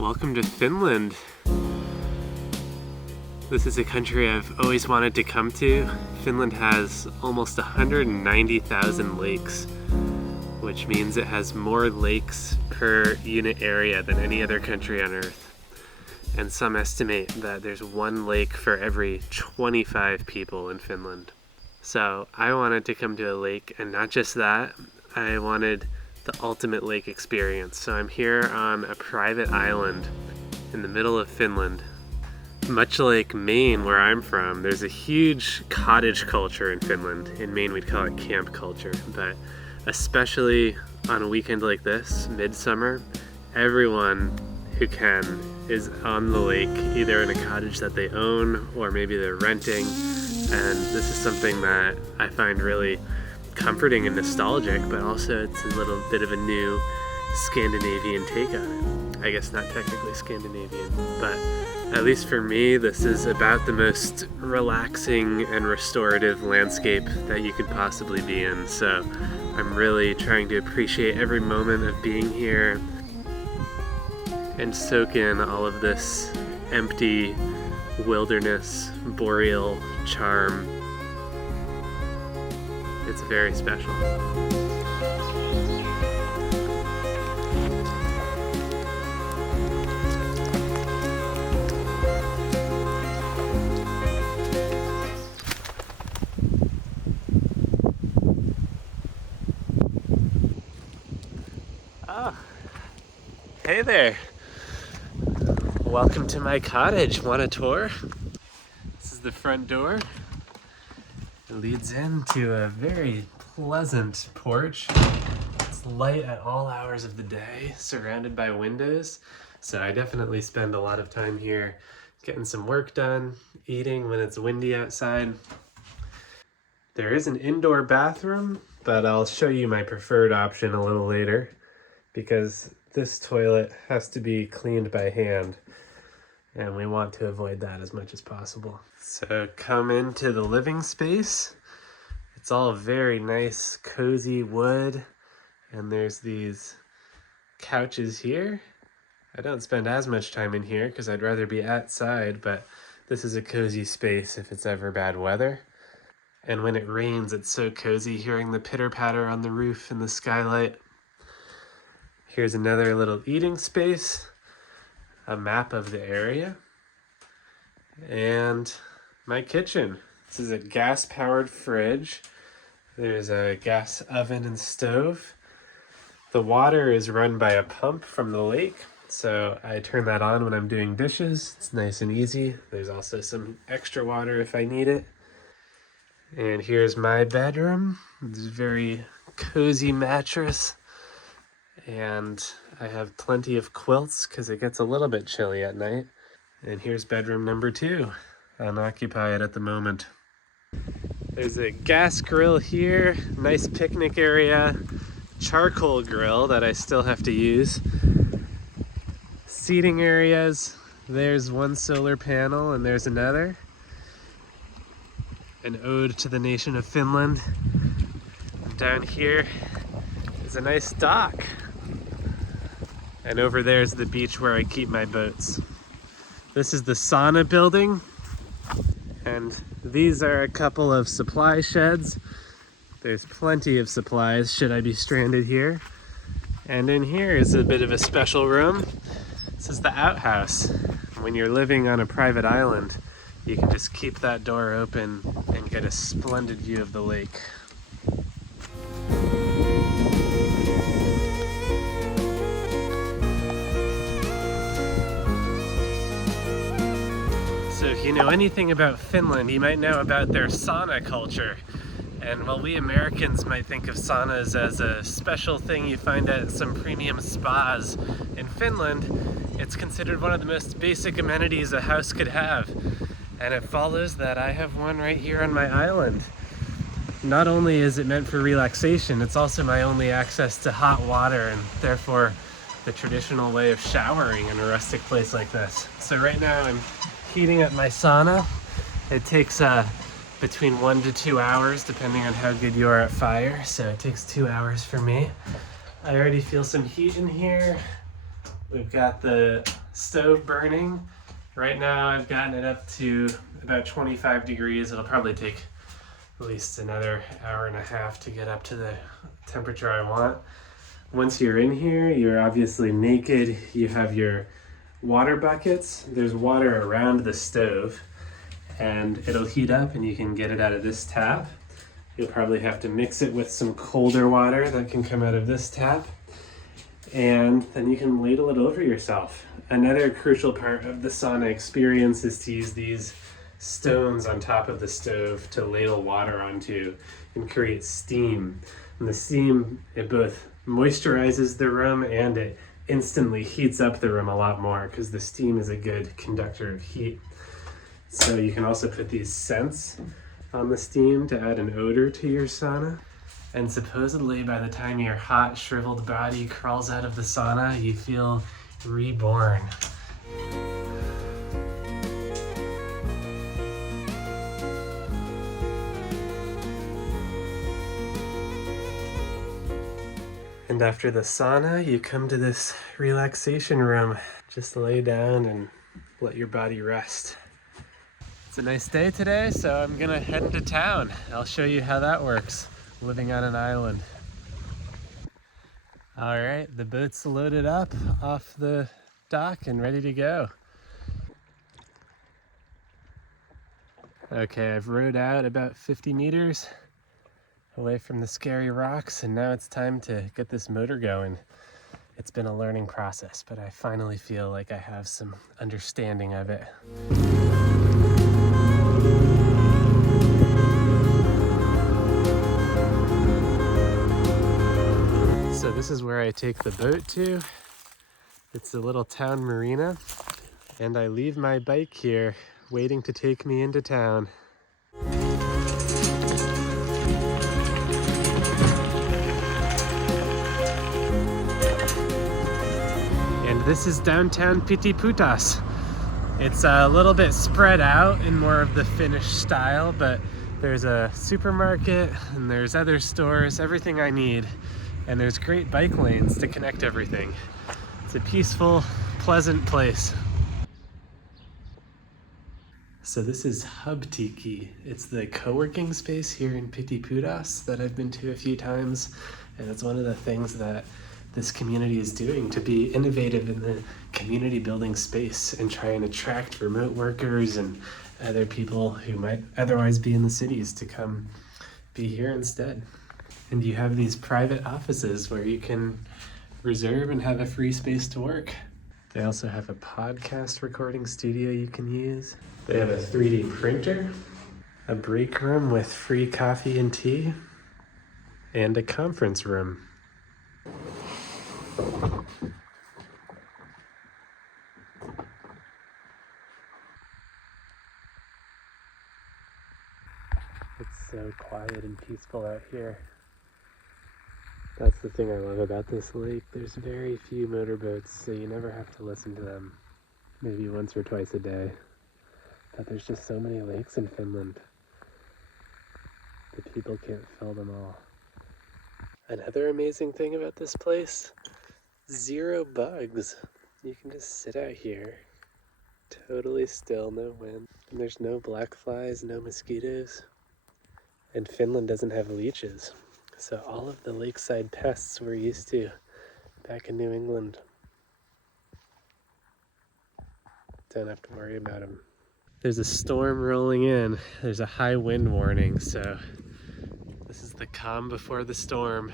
Welcome to Finland. This is a country I've always wanted to come to. Finland has almost 190,000 lakes, which means it has more lakes per unit area than any other country on Earth. And some estimate that there's one lake for every 25 people in Finland. So I wanted to come to a lake, and not just that, I wanted the ultimate lake experience. So I'm here on a private island in the middle of Finland. Much like Maine, where I'm from, there's a huge cottage culture in Finland. In Maine, we'd call it camp culture, but especially on a weekend like this, midsummer, everyone who can is on the lake, either in a cottage that they own or maybe they're renting. And this is something that I find really comforting and nostalgic, but also it's a little bit of a new Scandinavian take on it. I guess not technically Scandinavian, but at least for me, this is about the most relaxing and restorative landscape that you could possibly be in. So I'm really trying to appreciate every moment of being here and soak in all of this empty wilderness, boreal charm. It's very special. Oh, hey there. Welcome to my cottage. Want a tour? This is the front door. It leads into a very pleasant porch. It's light at all hours of the day, surrounded by windows. So I definitely spend a lot of time here getting some work done, eating when it's windy outside. There is an indoor bathroom, but I'll show you my preferred option a little later because this toilet has to be cleaned by hand, and we want to avoid that as much as possible. So come into the living space. It's all very nice, cozy wood, and there's these couches here. I don't spend as much time in here because I'd rather be outside, but this is a cozy space if it's ever bad weather. And when it rains, it's so cozy hearing the pitter-patter on the roof and the skylight. Here's another little eating space, a map of the area, and my kitchen. This is a gas-powered fridge. There's a gas oven and stove. The water is run by a pump from the lake, so I turn that on when I'm doing dishes. It's nice and easy. There's also some extra water if I need it. And here's my bedroom. It's a very cozy mattress. And I have plenty of quilts because it gets a little bit chilly at night. And here's bedroom number 2, unoccupied at the moment. There's a gas grill here, nice picnic area, charcoal grill that I still have to use. Seating areas, there's one solar panel and there's another. An ode to the nation of Finland. And down here is a nice dock. And over there is the beach where I keep my boats. This is the sauna building. And these are a couple of supply sheds. There's plenty of supplies should I be stranded here. And in here is a bit of a special room. This is the outhouse. When you're living on a private island, you can just keep that door open and get a splendid view of the lake. So if you know anything about Finland, you might know about their sauna culture. And while we Americans might think of saunas as a special thing you find at some premium spas, in Finland, it's considered one of the most basic amenities a house could have. And it follows that I have one right here on my island. Not only is it meant for relaxation, it's also my only access to hot water and therefore the traditional way of showering in a rustic place like this. So right now I'm heating up my sauna. It takes between 1 to 2 hours depending on how good you are at fire. So it takes 2 hours for me. I already feel some heat in here. We've got the stove burning. Right now I've gotten it up to about 25 degrees. It'll probably take at least another hour and a half to get up to the temperature I want. Once you're in here, you're obviously naked. You have your water buckets. There's water around the stove and it'll heat up and you can get it out of this tap. You'll probably have to mix it with some colder water that can come out of this tap. And then you can ladle it over yourself. Another crucial part of the sauna experience is to use these stones on top of the stove to ladle water onto and create steam. And the steam, it both moisturizes the room and it instantly heats up the room a lot more because the steam is a good conductor of heat. So you can also put these scents on the steam to add an odor to your sauna. And supposedly by the time your hot, shriveled body crawls out of the sauna, you feel reborn. And after the sauna, you come to this relaxation room. Just lay down and let your body rest. It's a nice day today, so I'm gonna head into town. I'll show you how that works, living on an island. All right, the boat's loaded up off the dock and ready to go. Okay, I've rowed out about 50 meters away from the scary rocks, and now it's time to get this motor going. It's been a learning process, but I finally feel like I have some understanding of it. So this is where I take the boat to. It's a little town marina, and I leave my bike here waiting to take me into town. And this is downtown Piti-Putas. It's a little bit spread out in more of the Finnish style, but there's a supermarket and there's other stores, everything I need. And there's great bike lanes to connect everything. It's a peaceful, pleasant place. So this is Hub Tiki. It's the co-working space here in Piti-Putas that I've been to a few times. And it's one of the things that this community is doing to be innovative in the community building space and try and attract remote workers and other people who might otherwise be in the cities to come be here instead. And you have these private offices where you can reserve and have a free space to work. They also have a podcast recording studio you can use. They have a 3D printer, a break room with free coffee and tea, and a conference room. It's so quiet and peaceful out here. That's the thing I love about this lake. There's very few motorboats, so you never have to listen to them. Maybe once or twice a day. But there's just so many lakes in Finland. The people can't fill them all. Another amazing thing about this place, 0 bugs. You can just sit out here, totally still, no wind. And there's no black flies, no mosquitoes. And Finland doesn't have leeches. So all of the lakeside pests we're used to back in New England, don't have to worry about them. There's a storm rolling in. There's a high wind warning, so this is the calm before the storm.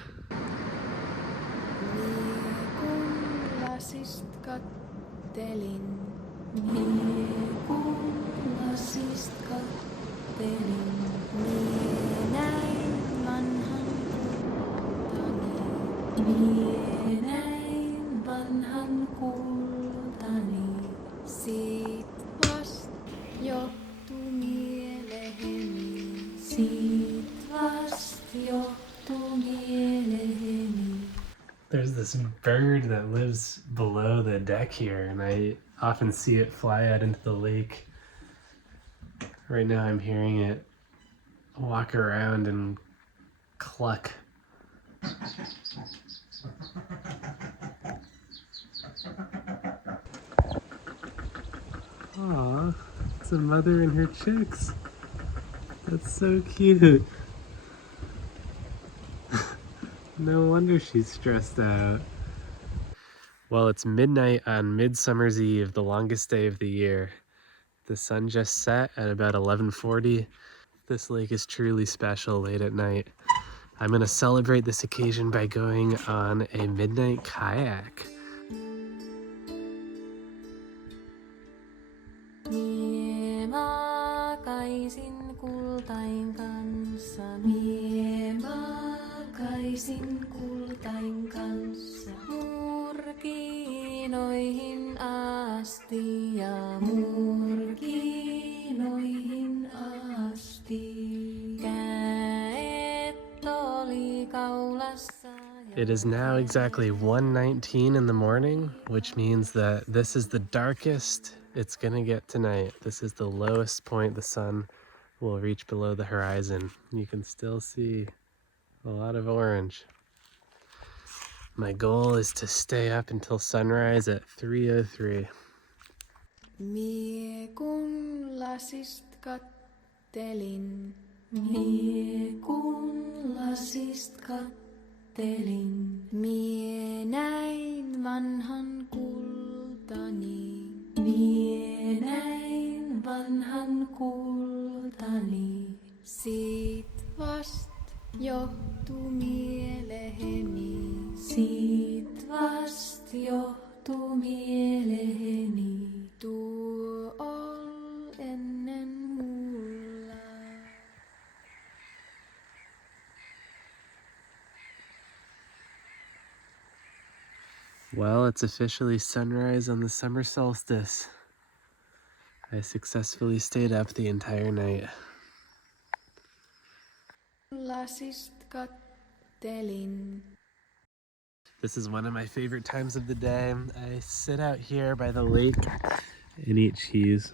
There's this bird that lives below the deck here, and I often see it fly out into the lake. Right now I'm hearing it walk around and cluck. Aw, it's a mother and her chicks. That's so cute. No wonder she's stressed out. Well, it's midnight on Midsummer's Eve, the longest day of the year. The sun just set at about 11:40. This lake is truly special late at night. I'm gonna celebrate this occasion by going on a midnight kayak. Mie makaisin kultain kanssa, mie makaisin kultain kanssa. Murkinoihin asti ja murkinoihin asti. Käet oli kaulassa. It is now exactly 1:19 in the morning, which means that this is the darkest it's gonna get tonight. This is the lowest point the sun will reach below the horizon. You can still see a lot of orange. My goal is to stay up until sunrise at 3:03. Mie kun lasist kattelin, mie kun lasist kattelin, mie näin vanhan kultani, mie näin vanhan kultani. Siit vast johtuu mieleheni, siit vast johtuu mieleheni. Tuo ol ennen mulla. Well, it's officially sunrise on the summer solstice. I successfully stayed up the entire night. Lasist kattelin. This is one of my favorite times of the day. I sit out here by the lake and eat cheese.